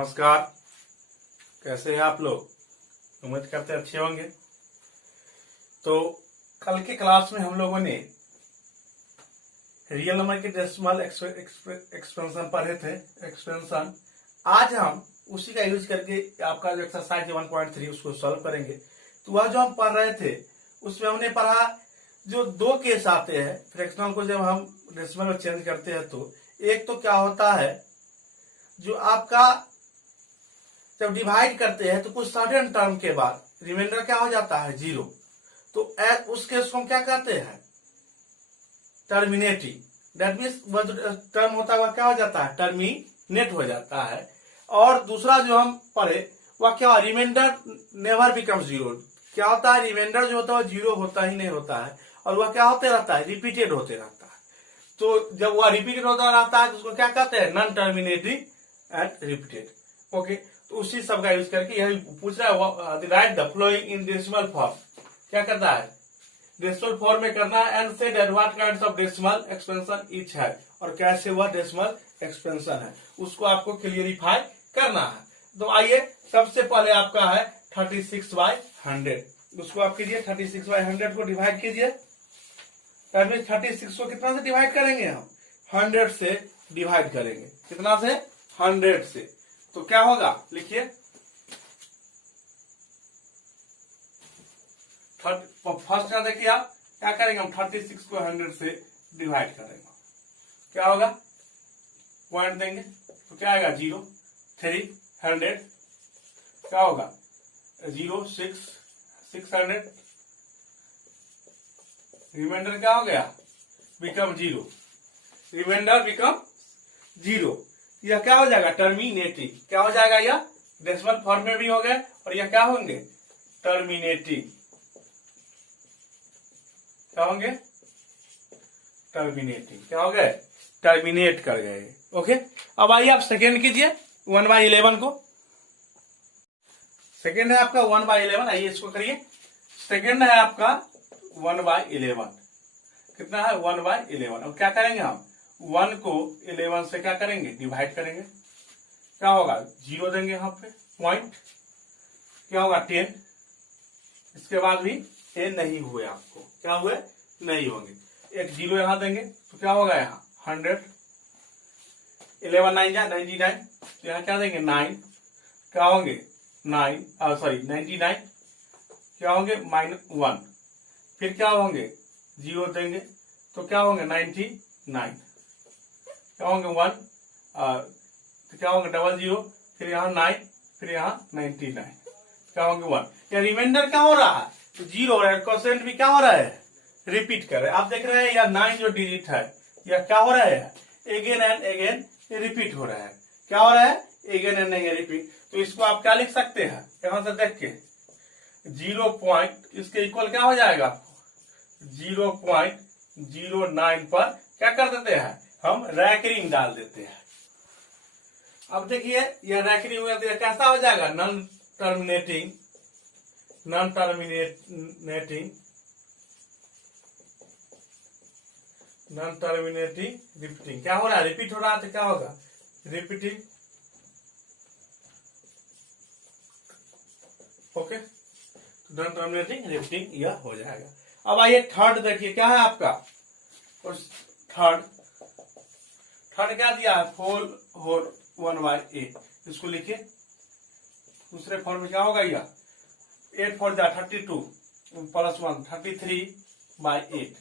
नमस्कार। कैसे हैं आप लोग? उम्मीद करते अच्छे होंगे। तो कल के क्लास में हम लोगों ने रियल नंबर के डेसिमल एक्सपेंशन पढ़े थे। एक्सपेंशन आज हम उसी का यूज करके आपका जो एक्सरसाइज 1.3 उसको सॉल्व करेंगे। तो वह जो हम पढ़ रहे थे उसमें हमने पढ़ा जो दो केस आते हैं फ्रैक्शनल को जब हम डेसिमल में चेंज करते हैं। तो एक तो क्या होता है, जो आपका जब डिवाइड करते हैं तो कुछ सर्टेन टर्म के बाद रिमाइंडर क्या हो जाता है, 0। तो उस केस को हम क्या कहते हैं, टर्मिनेटिंग। दैट मीन्स वह जो टर्म होता है वह क्या हो जाता है, टर्मिनेट हो जाता है। और दूसरा जो हम पढ़े वह क्या, रिमाइंडर नेवर बिकम्स 0। क्या होता है, रिमाइंडर जो होता है 0 होता ही नहीं होता है और वह क्या होते रहता है, रिपीटेड होते रहता है। तो जब वह रिपीटेड होता रहता है तो उसको क्या कहते हैं, non terminating and repeated. Okay, तो उसी सब का यूज करके यही पूछ रहा है, write the following in decimal form. क्या करता है, डेसिमल फॉर्म में करना है। And say that what kinds of decimal expansion each है, और कैसे वह डेसिमल एक्सपेंशन है उसको आपको क्लियरिफाई करना है। तो आइए, सबसे पहले आपका है 36/100। उसको आप कीजिए, 36/100 को डिवाइड कीजिए। 36 को कितना से डिवाइड करेंगे, हम 100 से डिवाइड करेंगे। कितना से, 100 से। तो क्या होगा, लिखिए, फर्स्ट क्या देखिए आप क्या करेंगे, हम 36 को 100 से डिवाइड करेंगे। क्या होगा, पॉइंट देंगे तो क्या आएगा, 0, 3, 100। क्या होगा, 0, 6, 600। रिमाइंडर क्या हो गया, बिकम 0। Reminder become 0। यह क्या हो जाएगा, टर्मिनेटिंग। क्या हो जाएगा, यह डेसिमल फॉर्म में भी हो गए और यह क्या होंगे, टर्मिनेटिंग। क्या होंगे, टर्मिनेटिंग। क्या हो गए, टर्मिनेट कर गए। ओके, अब आइए आप सेकेंड कीजिए 1/11 को। सेकेंड है आपका 1/11। आइए इसको करिए। सेकेंड है आपका 1/11। कितना है, 1/11। अब क्या करेंगे, हम 1 को 11 से क्या करेंगे, डिवाइड करेंगे। क्या होगा, 0 देंगे यहाँ पे, पॉइंट। क्या होगा, 10। इसके बाद भी 10 नहीं हुए, आपको क्या हुए, नहीं होंगे। एक 0 यहां देंगे तो क्या होगा, यहाँ 100। 11 9 जा 99। तो यहाँ क्या देंगे, 9। क्या होंगे, 99। क्या होंगे, -1। फिर क्या होंगे, 0 देंगे तो क्या होंगे, 99। क्या होंगे, 1। तो क्या होंगे, 00। फिर यहाँ 9, फिर यहाँ 99। क्या होंगे, 1। या रिमाइंडर क्या हो रहा है, तो 0 हो रहा है। क्वोशिएंट भी क्या हो रहा है, रिपीट कर रहे हैं। आप देख रहे हैं, या 9 जो डिजिट है यह क्या हो रहा है, अगेन एंड अगेन रिपीट हो रहा है। क्या हो रहा है, अगेन एंड अगेन रिपीट। तो इसको आप क्या लिख सकते हैं, यहां से देख के 0 पॉइंट इसके इक्वल क्या हो जाएगा, 0.09 पर क्या कर देते हैं, हम रैकरिंग डाल देते हैं। अब देखिए, यह रैकरिंग हुआ तो कैसा हो जाएगा, नॉन टर्मिनेटिंग रिपीटिंग। क्या हो रहा है, रिपीट हो रहा है तो क्या होगा, repeating. Okay, non terminating repeating यह हो जाएगा। अब आइए थर्ड देखिए, क्या है आपका, और थर्ड क्या दिया है, 4 होल 1/8। इसको लिखिए दूसरे फॉर्म में। क्या होगा, यह 8 4 जा 32 + 1 33/8।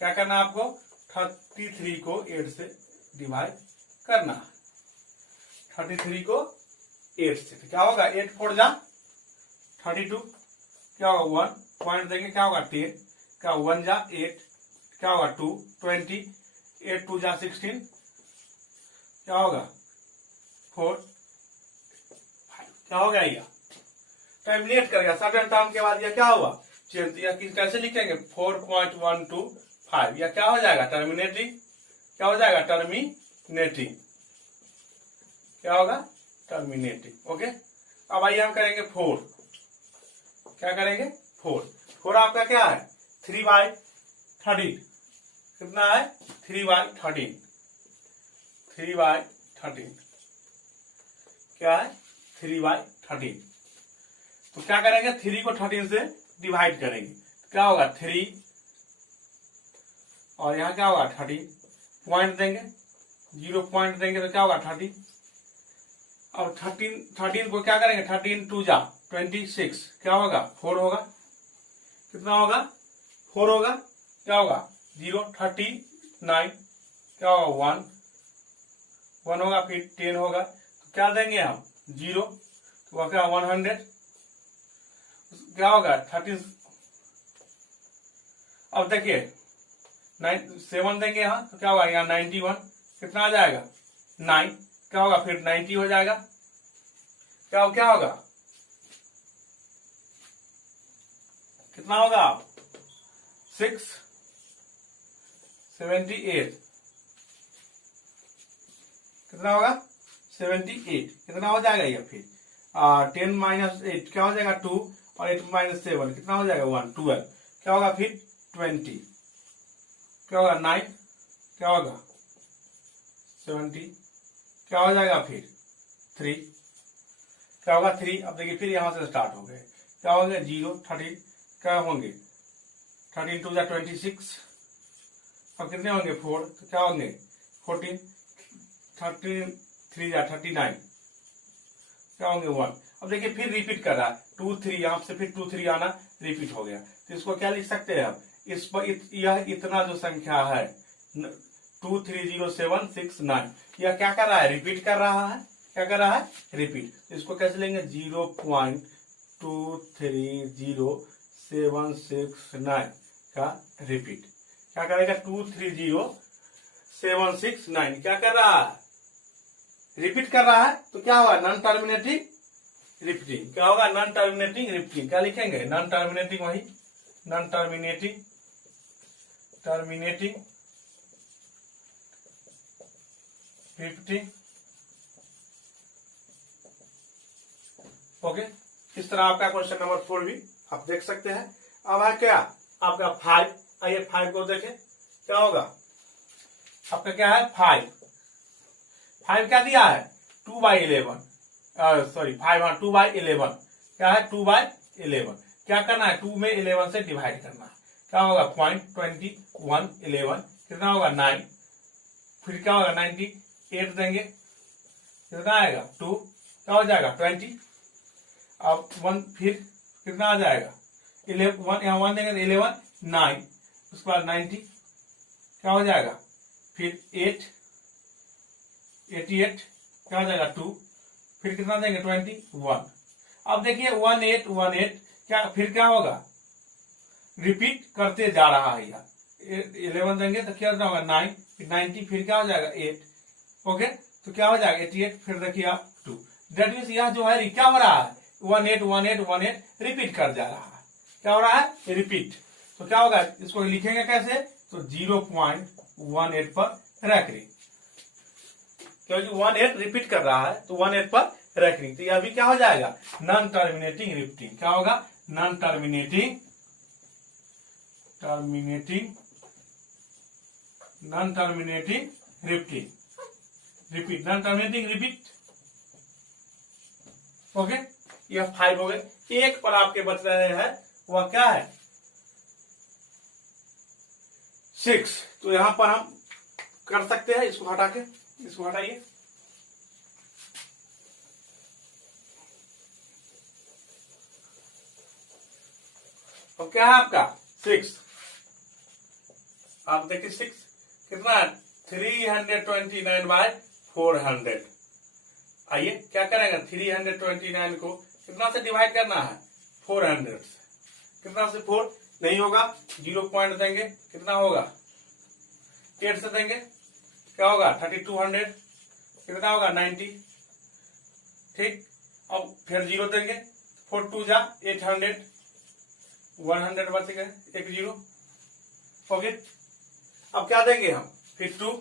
क्या करना है आपको, 33 को 8 से डिवाइड करना है। 33 को 8 से तो क्या होगा, 8 4 जा 32। क्या होगा, 1 पॉइंट देंगे। क्या होगा, 10। क्या 1 जा 8। क्या होगा, 2 20। 8 2 जा 16। क्या होगा, 4 5। क्या हो गया, यह टर्मिनेट कर गया। सर्टेन टर्म के बाद यह क्या हुआ, चेंज। यह कैसे लिखेंगे, 4.125। यह क्या हो जाएगा, टर्मिनेटिंग। क्या हो जाएगा, टर्मिनेटिंग। क्या होगा, टर्मिनेटिंग। ओके, अब आइए हम करेंगे 4। क्या करेंगे, 4 आपका क्या है, 3/13। कितना है, 3/13। क्या है 3/13। तो क्या करेंगे 3 को 13 से डिवाइड करेंगे, क्या होगा 3 और यहाँ क्या होगा 13, पॉइंट देंगे 0 पॉइंट देंगे तो क्या होगा 30। अब 13 को क्या करेंगे 13 2 जा 26, क्या होगा 4 होगा, कितना होगा 4 होगा, क्या होगा 0 39, क्या होगा 1 होगा, फिर 10 होगा, तो क्या देंगे हम 0, तो वह क्या 100, क्या होगा 30। अब देखिए 7 देंगे यहाँ तो क्या होगा यहाँ 91, कितना आ जाएगा 9, क्या होगा फिर 90 हो जाएगा, क्या होगा कितना होगा 678, कितना होगा 78, कितना हो जाएगा ये फिर 10 - 8 क्या हो जाएगा 2 और 8 - 7 कितना हो जाएगा 1 12, क्या होगा फिर 20, क्या होगा 9, क्या होगा 70, क्या हो जाएगा फिर 3, क्या होगा 3। अब देखिए फिर यहां से स्टार्ट हो गए, क्या होंगे 0 30, क्या होंगे 13 2 जा 26, अब कितने होंगे 4, तो क्या होंगे 14, 13 3 जा 39, क्या होंगे 1। अब देखिए फिर रिपीट कर रहा है 2 3, यहां से फिर 2 3 आना रिपीट हो गया, तो इसको क्या लिख सकते हैं हम, इस पर यह इतना जो संख्या है 23076 यह क्या कर रहा है रिपीट कर रहा है, क्या कर रहा है रिपीट, तो इसको कैसे लेंगे 0.230769 का रिपीट, क्या करेगा 230769 क्या कर रहा है रिपीट कर रहा है, तो क्या होगा नॉन टर्मिनेटिंग रिपीटिंग, क्या होगा नॉन टर्मिनेटिंग रिपीटिंग, क्या लिखेंगे नॉन टर्मिनेटिंग, वही नॉन टर्मिनेटिंग रिपीटिंग। ओके, इस तरह आपका क्वेश्चन नंबर 4 भी आप देख सकते हैं। अब है क्या आपका 5, आइए 5 को देखें क्या होगा, आपका क्या है 5 क्या दिया है 2/11, सॉरी 5 2/11, क्या है 2/11, क्या करना है 2 में 11 से डिवाइड करना है, क्या होगा 0.2111, कितना होगा 9, फिर क्या होगा 98 देंगे, कितना आएगा 2, क्या हो जाएगा 20, अब 1 फिर कितना आ जाएगा 11, यहाँ 1 देंगे तो 11 9, उसके बाद 90, क्या हो जाएगा फिर 8 88, क्या हो जाएगा 2, फिर कितना देंगे 21। अब देखिए 1818 क्या फिर क्या होगा रिपीट करते जा रहा है, यार 11 देंगे तो क्या होगा 9, 90, फिर क्या हो जाएगा 8, ओके, तो क्या हो जाएगा 88, फिर देखिए आप 2, दैट मीन्स यह जो है क्या हो रहा है 1818 रिपीट कर जा रहा है, क्या हो रहा है रिपीट, तो क्या होगा इसको लिखेंगे कैसे, तो 0.18 पर रख रही, क्योंकि 18 रिपीट कर रहा है तो 18 पर रख रही, तो यह भी क्या हो जाएगा नॉन टर्मिनेटिंग रिपीटिंग, क्या होगा non terminating repeating, repeat non terminating repeat. Okay, यह 5 हो गए, एक पर आपके बच रहे हैं वह क्या है 6, तो यहां पर हम कर सकते हैं, इसको हटा के इसको हटाइए, तो क्या है आपका 6, आप देखिए 6 कितना 329/400, आइए क्या करेंगे 329 को कितना से डिवाइड करना है 400 से, कितना से 4 नहीं होगा 0 पॉइंट देंगे, कितना होगा 8 से देंगे, क्या होगा 3200, कितना होगा 90, ठीक, अब फिर 0 देंगे 4 2 जा 800, 100 बच गए, एक 0, ओके, अब क्या देंगे हम फिर 2,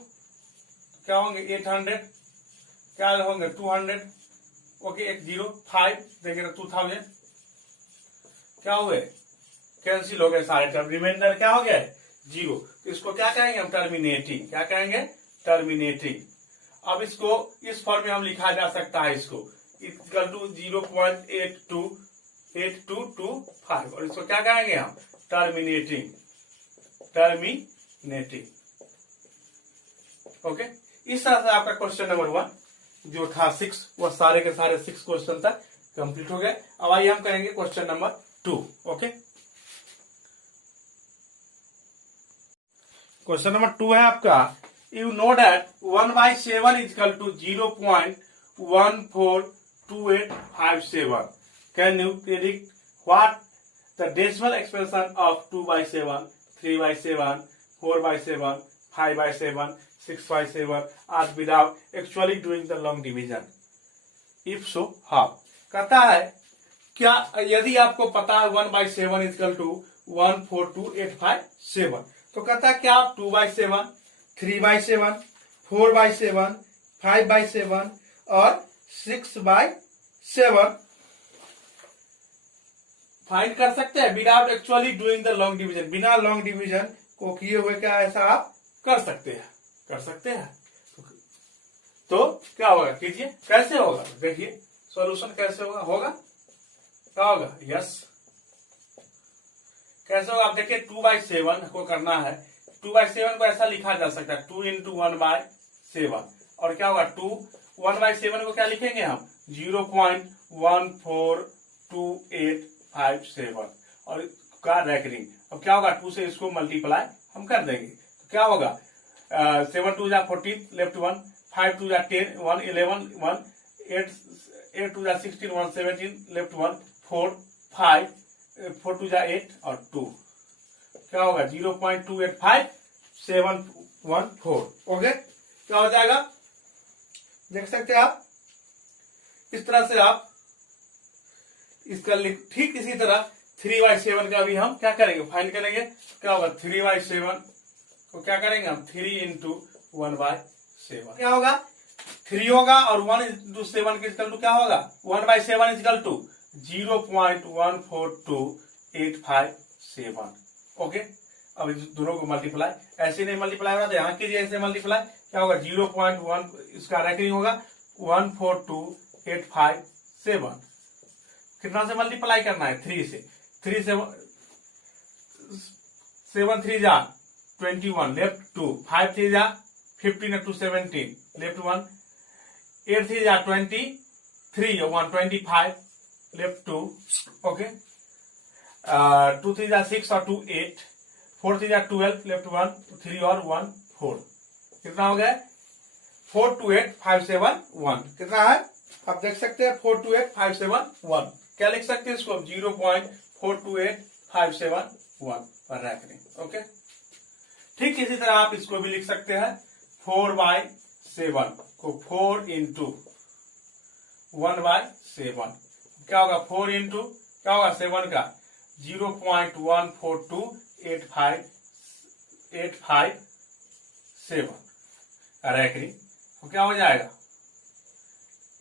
क्या होंगे 800, क्या होंगे 200, ओके, एक 0 5 देंगे तो 2000, क्या हुए कैंसिल हो गए सारे टर्म, रिमाइंडर क्या हो गया 0, तो इसको क्या कहेंगे हम टर्मिनेटिंग, क्या कहेंगे टर्मिनेटिंग। अब इसको इस फॉर्म में हम लिखा जा सकता है, इसको इक्वल टू 0.8225 और इसको क्या कहेंगे हम, टर्मिनेटिंग। ओके, इस तरह से आपका क्वेश्चन नंबर 1 जो था 6 वो सारे के सारे 6 क्वेश्चन तक कंप्लीट हो गए। अब आइए हम करेंगे question number 2। Okay, question number 2 है आपका, you know that 1/7 is equal to 0.142857। Can you predict what the decimal expression of 2/7, 3/7, 4/7, 5/7, 6/7 are without actually doing the long division? If so how? कहता है क्या यदि आपको पता है 1/7 इज इक्वल टू 142,857, तो कहता है क्या आप 2/7, 3/7, 4/7, 5/7 और 6/7 फाइंड कर सकते हैं without actually doing the long division? बिना लॉन्ग डिवीजन को किए हुए क्या ऐसा आप कर सकते हैं? तो क्या होगा, कीजिए। कैसे होगा देखिए, सॉल्यूशन कैसे होगा क्या होगा? यस, कैसे होगा आप देखिए। 2/7 को करना है, 2/7 को ऐसा लिखा जा सकता है 2 into 1/7 और क्या होगा 1/7 को क्या लिखेंगे हम 0.142857 और का रैकरिंग। अब क्या होगा 2 से इसको मल्टीप्लाई हम कर देंगे तो क्या होगा 7 2 जा 14 लेफ्ट 1, 5 2 जा 10 1 11 1 8 2 जा 16 1 17 लेफ्ट 1 4 5 4 2 जा 8 और 2 क्या होगा 0.285714। ओके, क्या हो जाएगा देख सकते हैं आप। इस तरह से आप इसका ठीक इसी तरह 3/7 का भी हम क्या करेंगे फाइंड करेंगे। क्या होगा 3/7 को क्या करेंगे हम 3 into 1/7 क्या होगा 3 होगा और 1 into 7 के इक्वल टू क्या होगा 1/7 इक्वल टू 0.142857। ओके, अब इस दोनों को मल्टीप्लाई ऐसे नहीं मल्टीप्लाई होगा तो यहाँ कीजिए ऐसे मल्टीप्लाई। क्या होगा 0.1 इसका रैंकिंग होगा 142,857। कितना से मल्टीप्लाई करना है 3 से 3 से 7 3 जा 21 लेफ्ट 2 5 3 जा 15 up to 17 लेफ्ट 1 8 3 जा 23 1 25 लेफ्ट 2 ओके 2 3 जा 6 और 2 8 4 3 जा 12 लेफ्ट 1 3 और 1 4 कितना हो गया 428571 कितना है आप देख सकते हैं 428571 क्या लिख सकते हैं इसको 0.428571 पर रख दें। ओके, ठीक इसी तरह आप इसको भी लिख सकते हैं 4/7 को 4 into 1/7 क्या होगा 4 into क्या होगा 7 का 0.142857 रैकरिंग तो क्या हो जाएगा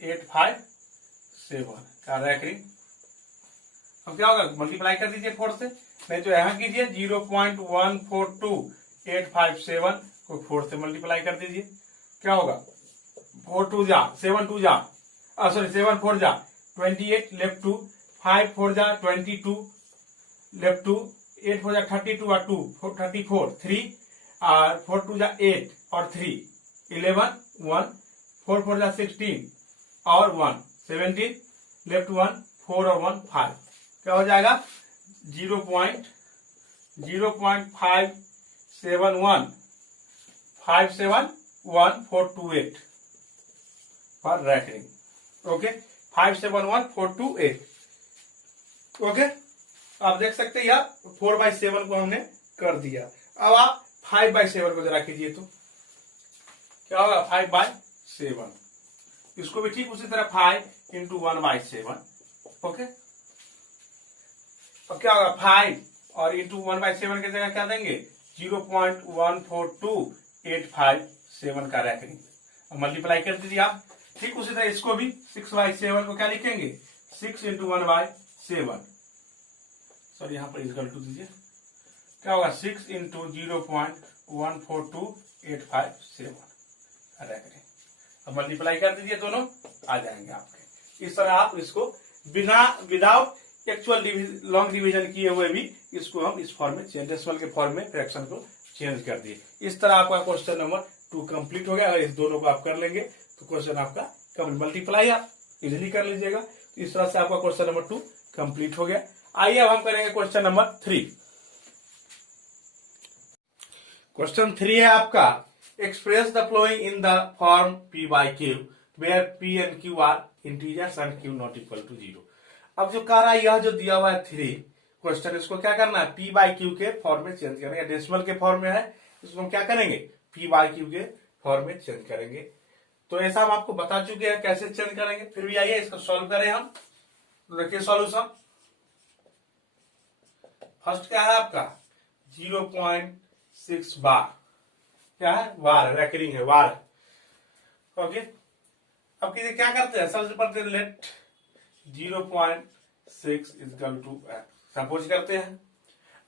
857 का रैकरिंग। अब क्या होगा मल्टीप्लाई कर दीजिए 4 से नहीं तो यहां कीजिए 0.142857 को 4 से मल्टीप्लाई कर दीजिए क्या होगा 4 2 जा 7 2 जा सॉरी 7 4 जा 28 लेफ्ट 2 5 4 जा 22 लेफ्ट 2 8 4 जा 32 और 2 34 3 और 4 2 जा 8 और 3 11 1 4 4 जा 16 और 1 17 लेफ्ट 1 4 और 1 5 क्या हो जाएगा 0.0571 पर रैकरिंग। ओके 571428 ओके आप देख सकते हैं यार 4/7 को हमने कर दिया। अब आप 5/7 को जरा कीजिए तो क्या होगा 5/7 इसको भी ठीक उसी तरह 5 into 1/7 ओके अब क्या होगा 5 और इंटू 1/7 की जगह क्या देंगे 0.142857 का रैकरिंग। अब मल्टीप्लाई कर दीजिए आप ठीक उसी तरह इसको भी 6/7 को क्या लिखेंगे 6 into 1/7 सॉरी यहाँ पर इक्वल टू दीजिए क्या होगा 6 into 0.142857 रैकरिंग। अब मल्टीप्लाई कर दीजिए दोनों आ जाएंगे आपके इस तरह आप इसको बिना विदाउट एक्चुअल लॉन्ग डिवीजन किए हुए भी इसको हम इस फॉर्म में डेसिमल के फॉर्म में फ्रैक्शन को चेंज कर दिए। इस तरह आपका क्वेश्चन नंबर 2 कंप्लीट हो गया। अगर इस दोनों को आप कर लेंगे तो क्वेश्चन आपका कंप्लीट, मल्टीप्लाई आप इजिली कर लीजिएगा। तो इस तरह से आपका क्वेश्चन नंबर 2 कंप्लीट हो गया। आइए अब हम करेंगे क्वेश्चन नंबर 3। क्वेश्चन 3 है आपका, express the following in the form P by Q where P and Q are integers and Q not equal to 0। अब जो कह रहा है, यह जो दिया हुआ है 3 क्वेश्चन, इसको क्या करना है, P by Q के फॉर्म में चेंज करेंगे। डेसिमल के फॉर्म में है, इसको हम क्या करेंगे, P by Q के फॉर्म में चेंज करेंगे। तो ऐसा हम आपको बता चुके हैं कैसे चेंज करेंगे। फिर भी आइए इसको सॉल्व करें हम। तो देखिए सॉल्यूशन, फर्स्ट क्या है आपका 0.6 बार, क्या है, वार, रैकरिंग है, वार। ओके, अब किसी क्या करते हैं, सबसे पहले let 0.6 equal to X suppose करते हैं।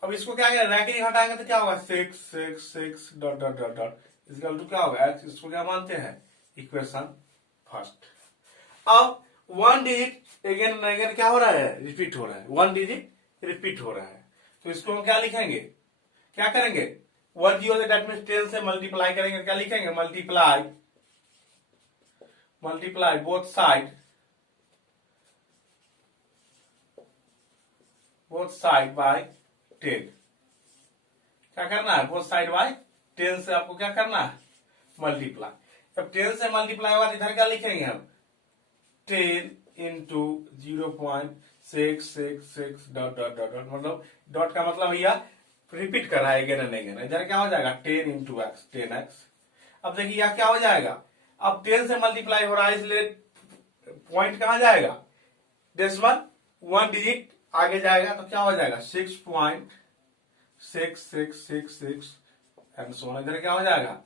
अब इसको क्या करें, रैकरिंग हटाएंगे तो क्या होगा 6 6 6 dot dot dot dot equal to क्या होगा एक्स। इसको क्या मानते हैं, इक्वेशन फर्स्ट। अब 1 डिजिट अगेन अगेन क्या हो रहा है, रिपीट हो रहा है, 1 डिजिट रिपीट हो रहा है। तो इसको हम क्या लिखेंगे, क्या करेंगे, 1 जीरो से डेट मीन्स 10 से मल्टीप्लाई करेंगे, क्या लिखेंगे, multiply multiply both side bye 10। क्या करना है, बोथ साइड बाय 10 से आपको क्या करना है, मल्टीप्लाई। अब 10 से मल्टीप्लाई हुआ, इधर क्या लिखेंगे हम, 10 into 0.666 dot dot dot dot, मतलब डॉट का मतलब भैया रिपीट कर रहा है अगेन एंड अगेन। इधर क्या हो जाएगा 10 इंटू एक्स, 10x। अब देखिए यह क्या हो जाएगा, अब 10 से मल्टीप्लाई हो रहा है इसलिए पॉइंट कहां जाएगा, डेसिमल 1 डिजिट आगे जाएगा तो क्या हो जाएगा 6.6666 एंड सो ऑन। इधर क्या हो जाएगा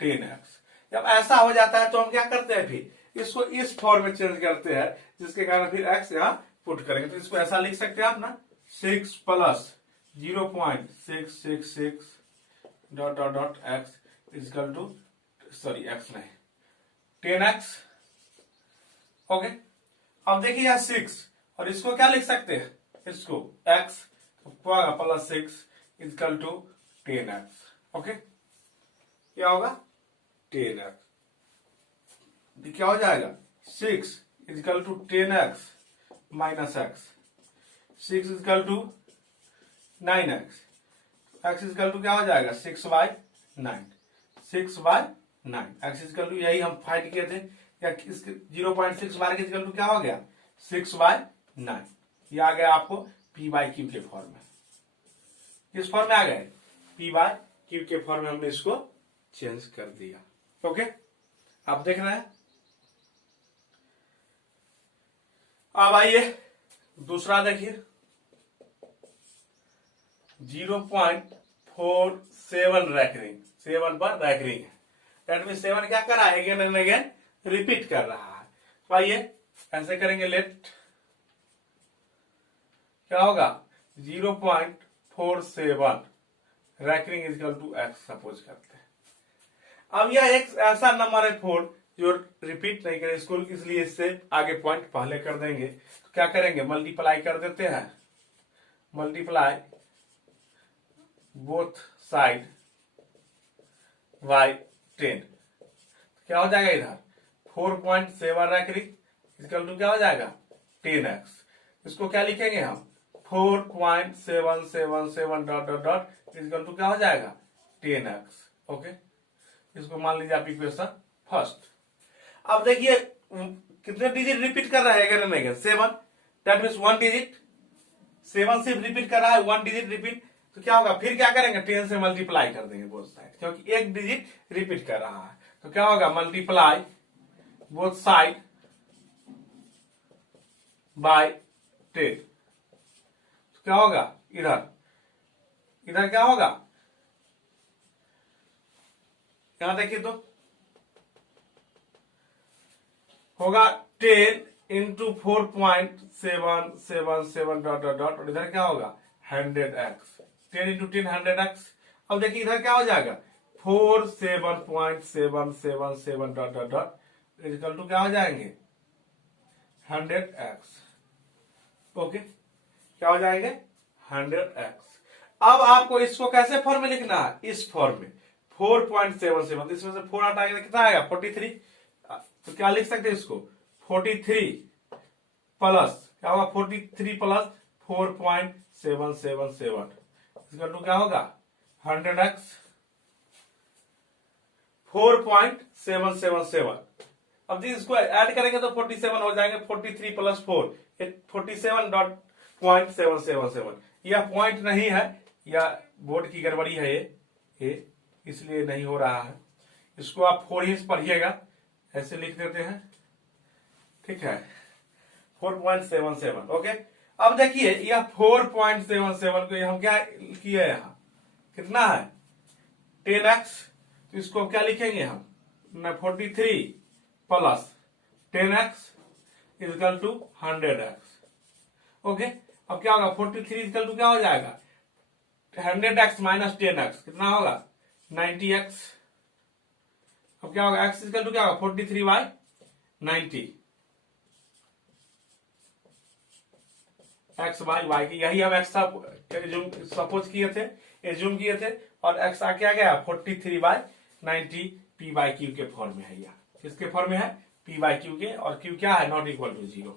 10x। जब ऐसा हो जाता है तो हम क्या करते हैं, फिर इसको इस फॉर्म में चेंज करते हैं, जिसके कारण फिर x यहां पुट करेंगे। तो इसको ऐसा लिख सकते हैं आप ना, 6 plus 0.666 dot dot dot X equal to, sorry X नहीं 10x। ओके, अब देखिए यह 6 और इसको क्या लिख सकते हैं, इसको x plus 6 equal to 10x। Okay, क्या होगा 10x, क्या हो जाएगा 6 equal to 10x minus X, 6 equal to 9x, x equal to क्या हो जाएगा 6/9, 6/9 x इजकल टू, यही हम फाइंड किए थे, या 0.6 बार के इजकल टू क्या हो गया 6/9। ये आ गया आपको P by Q के फॉर्म में। किस फॉर्म में आ गए, P by Q के फॉर्म में हमने इसको चेंज कर दिया। ओके, आप देख रहे हैं। अब आइए दूसरा देखिए, 0.47 रैकरिंग, 7 पर रैकरिंग है, दैट मीन 7 क्या कर रहा है, अगेन एंड अगेन रिपीट कर रहा है। तो आइए ऐसे करेंगे, लेट क्या होगा 0.47 recurring equal to X suppose करते हैं। अब यह एक ऐसा नंबर है 4 जो रिपीट नहीं करे, इसको इसलिए इससे आगे पॉइंट पहले कर देंगे। तो क्या करेंगे, मल्टीप्लाई कर देते हैं, मल्टीप्लाई बोथ साइड बाय 10। क्या हो जाएगा इधर 4.7 रैकरिंग इक्वल टू क्या हो जाएगा 10x। इसको क्या लिखेंगे हम 4.777 dot dot dot equal to क्या हो जाएगा 10x। ओके, इसको मान लीजिए आप इक्वेशन फर्स्ट। अब देखिए कितने डिजिट रिपीट कर रहा है, अगर नहीं 7, दैट मीन्स 1 डिजिट, 7 सिर्फ रिपीट कर रहा है, 1 डिजिट रिपीट। तो क्या होगा, फिर क्या करेंगे 10 से मल्टीप्लाई कर देंगे बोथ साइड, क्योंकि एक डिजिट रिपीट कर रहा है। तो क्या होगा, मल्टीप्लाई बोथ साइड बाय 10। तो क्या होगा, इधर इधर क्या होगा, यहां देखिए तो होगा 10 इंटू 4.777 डॉट डॉट डॉट, और इधर क्या होगा 100x, 10 इंटू 10 100x। अब देखिए इधर क्या हो जाएगा 47.777 dot dot dot equal to क्या हो जाएंगे 100x। ओके, क्या हो जाएंगे 100x। अब आपको इसको कैसे फॉर्म में लिखना है, इस फॉर्म में 4.77, इसमें से 4 हटाएंगे कितना आएगा 43। तो क्या लिख सकते हैं इसको 43 प्लस क्या होगा 43 प्लस 4.777 इसका टू क्या होगा 100x 4.777। अब इसको ऐड करेंगे तो 47 हो जाएंगे, 43 प्लस 4 47.777। यह पॉइंट नहीं है, यह बोर्ड की गड़बड़ी है ये इसलिए नहीं हो रहा है। इसको आप 4 ही पढ़िएगा, ऐसे लिख देते हैं, ठीक है 4.77। ओके, अब देखिए यह 4.77 को हम क्या किए यहां कितना है 10x, तो इसको क्या लिखेंगे हम 43 plus 10x equal to 100x। Okay, अब क्या होगा 43 इक्वल टू क्या हो जाएगा 100x माइनस 10x कितना होगा 90x। अब क्या होगा x इक्वल टू क्या होगा 43 बाई 90 x बाई y की, यही हम x सपोज किए थे, एज्यूम किए थे, और x आ क्या गया 43 बाई 90 p बाई क्यू के फॉर्म में है। यह किसके फॉर्म में है p बाई क्यू के, और q क्या है नॉट इक्वल टू 0।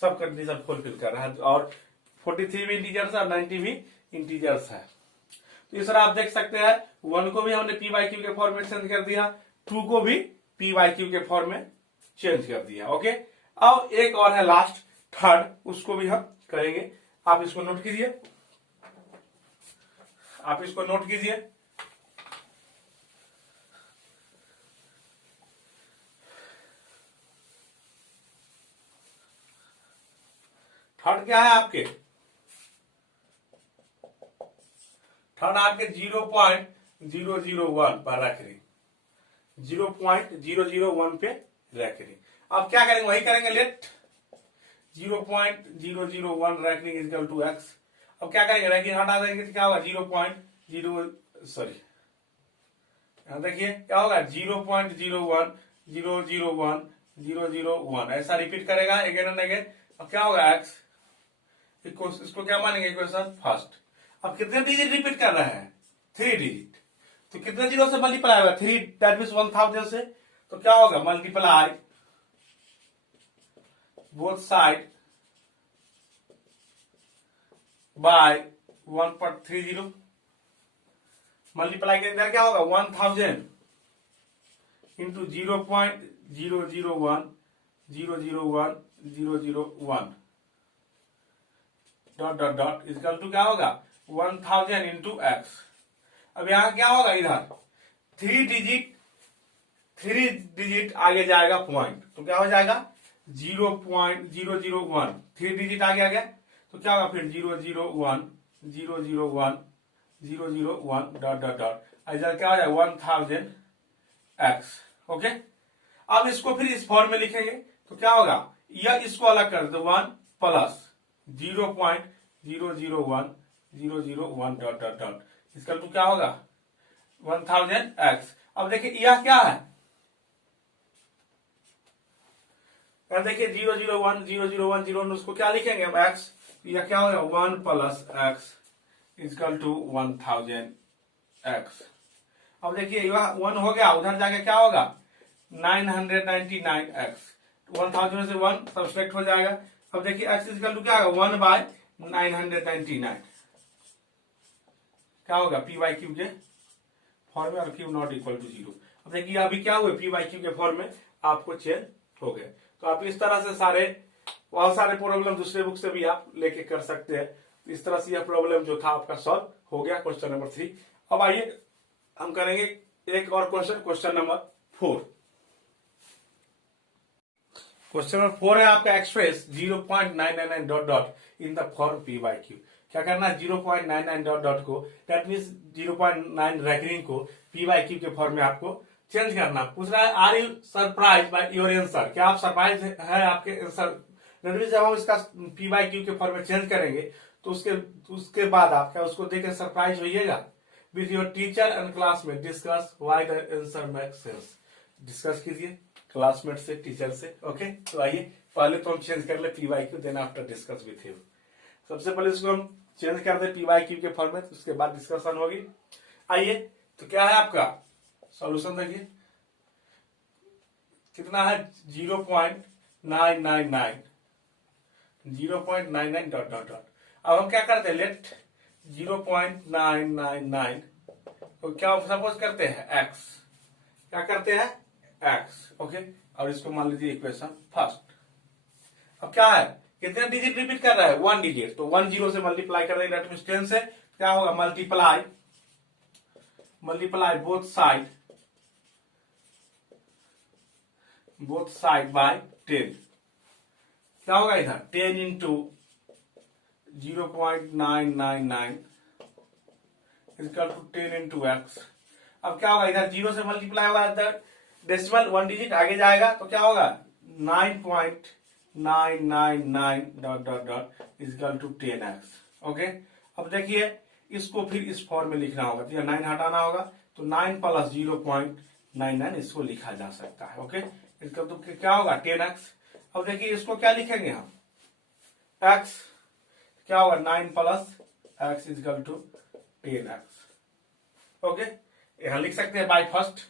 सब कंडीशन फुलफिल कर रहा है, और 43 भी इंटीजर्स है और 90 भी इंटीजर्स है। तो इस तरह आप देख सकते हैं 1 को भी हमने p बाई क्यू के फॉर्म में चेंज कर दिया, 2 को भी p बाई क्यू के फॉर्म में चेंज कर दिया। ओके, अब एक और है लास्ट थर्ड, उसको भी हम करेंगे। आप इसको नोट कीजिए, आप इसको नोट कीजिए। थर्ड क्या है आपके, थर्ड आपके 0.001 पर रख रही, 0.001 पे रख रही। अब क्या करेंगे वही करेंगे, let 0.001 recurring equal to x। अब क्या करेंगे रैंकिंग हटा देंगे तो क्या होगा 0.0 देखिए क्या होगा 0.01 ऐसा रिपीट करेगा अगेन एंड अगेन। अब क्या होगा x, इसको क्या मानेंगे इक्वेशन फर्स्ट। अब कितने डिजिट रिपीट कर रहे हैं 3 डिजिट, तो कितने जीरो से मल्टीप्लाई होगा 3, दैट मीन्स 1000 से, तो क्या होगा multiply both side by 1.30, multiply करेंगे क्या होगा 1000 into 0.001 dot dot dot equal to क्या होगा 1000 इंटू एक्स। अब यहां क्या होगा इधर 3 डिजिट आगे जाएगा पॉइंट, तो क्या हो जाएगा 0.001, 3 डिजिट आगे आ गया तो क्या होगा फिर 001 डॉट डॉट डॉट इधर क्या हो जाएगा 1000 एक्स। ओके, अब इसको फिर इस फॉर्म में लिखेंगे तो क्या होगा यह इसको अलग कर दो 1 प्लस 0.001 डॉट डॉट डॉट इसका टू क्या होगा 1000 एक्स। अब देखिए यह क्या है, अब देखिए 0.001 उसको क्या लिखेंगे हम एक्स, यह क्या होगा 1 plus X equal to 1000 X. अब देखिए यह 1 हो गया, उधर जाके क्या होगा 999 एक्स, 1000 से 1 सब्सट्रैक्ट हो जाएगा। अब देखिए एक्स इक्वल टू क्या होगा 1 बाय 999 क्या होगा पी बाई क्यू के फॉर्म में, और क्यू नॉट इक्वल टू 0। अब देखिए अभी क्या हुए पी बाई क्यू के फॉर्म में आपको चेंज हो गए। तो आप इस तरह से बहुत सारे प्रॉब्लम दूसरे बुक से भी आप लेके कर सकते हैं। तो इस तरह से यह प्रॉब्लम जो था आपका सॉल्व हो गया, क्वेश्चन नंबर 3। अब आइए हम करेंगे एक और question, question number 4। Question number 4 है आपका express 0.999 dot dot in the form P by Q. क्या करना है 0.99 डॉट डॉट को, दैट मीन्स 0.9 रैंकिंग को पी बाई क्यू के फॉर्म में आपको चेंज करना। पूछ रहा है are you surprise by your answer, क्या आप सरप्राइज है आपके आंसर। जब हम इसका पी बाई क्यू के फॉर्म में चेंज करेंगे तो उसके बाद आप क्या उसको देख सरप्राइज होइएगा। With your teacher and classmate discuss why the answer makes sense, discuss कीजिए क्लासमेट से, टीचर से। ओके, तो आइए पहले तो हम चेंज कर ले PYQ, then after discuss with you. सबसे पहले इसको हम चेंज कर दे PYQ के फॉर्मेट, उसके बाद डिस्कशन होगी। आइए, तो क्या है आपका सॉल्यूशन, देखिए कितना है 0.999 0.99 डॉट डॉट डॉट। अब हम क्या करते हैं, लेट 0.999 तो क्या सपोज करते हैं x, क्या करते हैं x। ओके, और इसको मान लीजिए इक्वेशन फर्स्ट। अब क्या है, कितने डिजिट रिपीट कर रहा है, 1 डिजिट, तो 1 0 से मल्टीप्लाई कर देंगे, 10 से क्या होगा, मल्टीप्लाई बोथ साइड बाय 10। क्या होगा इधर 10 into 0.999 equal to 10 into X. अब क्या होगा, इधर 0 से मल्टीप्लाई होगा, इधर डेसिमल 1 डिजिट आगे जाएगा, तो क्या होगा 9.999 dot dot dot equal to 10x। Okay, अब देखिए इसको फिर इस फॉर्म में लिखना होगा, तो यह 9 हटाना होगा, तो 9 प्लस 0.99 इसको लिखा जा सकता है। ओके, इसका तो क्या होगा 10x। अब देखिए इसको क्या लिखेंगे हम, x, क्या होगा 9 plus x equal to 10x। Okay, यहां लिख सकते हैं बाय फर्स्ट,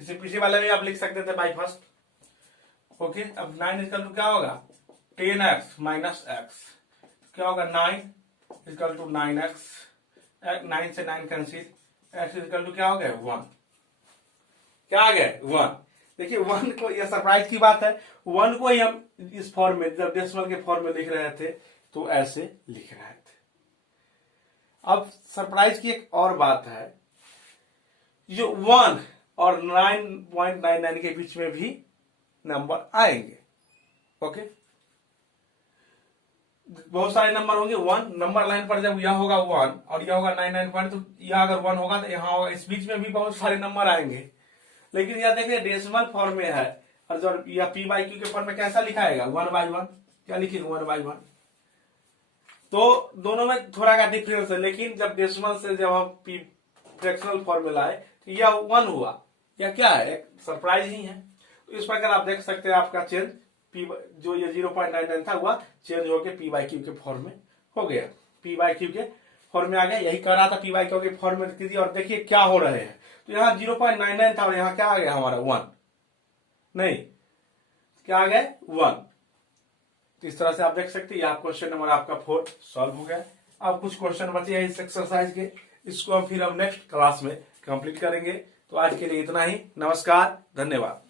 इसे पीछे वाले में आप लिख सकते थे बाय फर्स्ट। ओके, अब 9 इक्वल टू क्या होगा 10x माइनस x, क्या होगा 9 इक्वल टू 9x, 9 से 9 कैंसिल, x इक्वल टू क्या हो गया 1, क्या आ गया 1। देखिए 1 को, यह सरप्राइज की बात है, 1 को ही हम इस फॉर्म में, जब डेसिमल के फॉर्म में लिख रहे थे तो ऐसे लिख रहे थे। अब सरप्राइज की एक और बात है, जो 1 और 9.99 के बीच में भी नंबर आएंगे। ओके, बहुत सारे नंबर होंगे, 1 नंबर लाइन पर जब यह होगा 1 और यह होगा 99 पॉइंट, तो यह अगर 1 होगा तो यहां होगा, इस बीच में भी बहुत सारे नंबर आएंगे। लेकिन यह देखिए डेसिमल फॉर्म में है, और जब यह PYQ के फॉर्म में कैसा लिखाएगा 1 बाई 1, क्या लिखेंगे 1 बाई 1। तो दोनों में थोड़ा का डिफरेंस है, लेकिन जब डेसिमल से जब हम फ्रैक्शनल फॉर्म में लाए तो यह 1 हुआ, यह क्या है एक सरप्राइज ही है। तो इस प्रकार आप देख सकते हैं आपका चेंज जो ये 0.99 था वह चेंज होकर PYQ के फॉर्म में हो गया, PYQ के फॉर्म में आ गया। यही कह रहा था PYQ के फॉर्म में कीजिए, और देखिए क्या हो रहे हैं, तो यहाँ 0.99 था और यहाँ क्या आ गया हमारा 1, नहीं क्या आ गया 1। तो इस तरह से आप देख सकते हैं, आप क्वेश्चन नंबर आपका 4 सॉल्व हो गया। अब कुछ क्वेश्चन बचे हैं इस एक्सरसाइज के, इसको हम फिर हम नेक्स्ट क्लास में कंप्लीट करेंगे। तो आज के लिए इतना ही, नमस्कार, धन्यवाद।